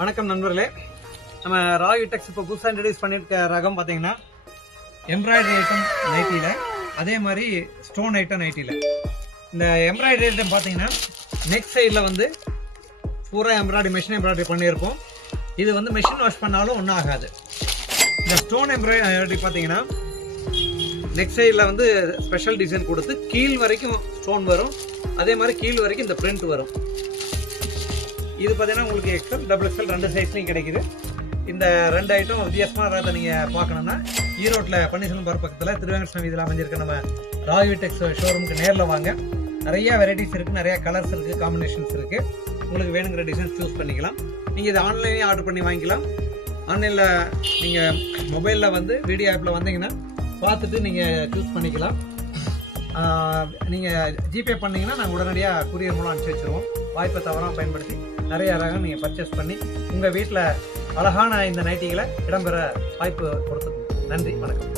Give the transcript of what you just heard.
வணக்கம் நண்பர்களே. நம்ம ராகி டெக்ஸ் இப்போ புதுசாக இன்ட்ரடியூஸ் பண்ணியிருக்க ரகம் பார்த்தீங்கன்னா எம்ப்ராய்டரி ஐட்டம் நைட்டியில், அதே மாதிரி ஸ்டோன் ஐட்டம் நைட்டியில். இந்த எம்ப்ராய்டரி ஐட்டம் பார்த்தீங்கன்னா நெக் சைடில் வந்து பூரா எம்ப்ராய்டரி மிஷின் எம்ப்ராய்டரி பண்ணியிருப்போம். இது வந்து மிஷின் வாஷ் பண்ணாலும் ஒன்றும் ஆகாது. இந்த ஸ்டோன் எம்ப்ராய்டரி பார்த்தீங்கன்னா நெக் சைடில் வந்து ஸ்பெஷல் டிசைன் கொடுத்து கீழ் வரைக்கும் ஸ்டோன் வரும், அதே மாதிரி கீழ் வரைக்கும் இந்த பிரிண்ட் வரும். இது பார்த்தீங்கன்னா உங்களுக்கு எக்ஸ்எல் டபுள் எக்ஸ்எல் ரெண்டு சைஸ்லையும் கிடைக்குது. இந்த ரெண்டு ஐட்டம் வித்தியாசமான ரகத்தை நீங்கள் பார்க்கணுன்னா ஈரோட்டில் பன்னீர்செல்வம் பார்க் பக்கத்தில் திருவேங்கடசாமி இதில் அமைஞ்சிருக்க நம்ம ராகி டெக்ஸ் ஷோரூமுக்கு நேரில் வாங்க. நிறையா வெரைட்டிஸ் இருக்குது, நிறையா கலர்ஸ் இருக்குது, காம்பினேஷன்ஸ் இருக்குது. உங்களுக்கு வேணுங்கிற டிசைன்ஸ் சூஸ் பண்ணிக்கலாம். நீங்கள் இதை ஆன்லைன்லேயும் ஆர்டர் பண்ணி வாங்கிக்கலாம். ஆன்லைனில் நீங்கள் மொபைலில் வந்து வீடியோ ஆப்பில் வந்தீங்கன்னா பார்த்துட்டு நீங்கள் சூஸ் பண்ணிக்கலாம். நீங்கள் ஜிபே பண்ணிங்கன்னா நாங்கள் உடனடியாக கூரியர் மூலம் அனுப்பிச்சி வச்சுருவோம். வாய்ப்பை தவறாக பயன்படுத்தி நிறைய ரகம் நீங்கள் பர்ச்சேஸ் பண்ணி உங்கள் வீட்டில் அழகான இந்த நைட்டிகளை இடம்பெற வாய்ப்பு கொடுத்துருக்கோம். நன்றி, வணக்கம்.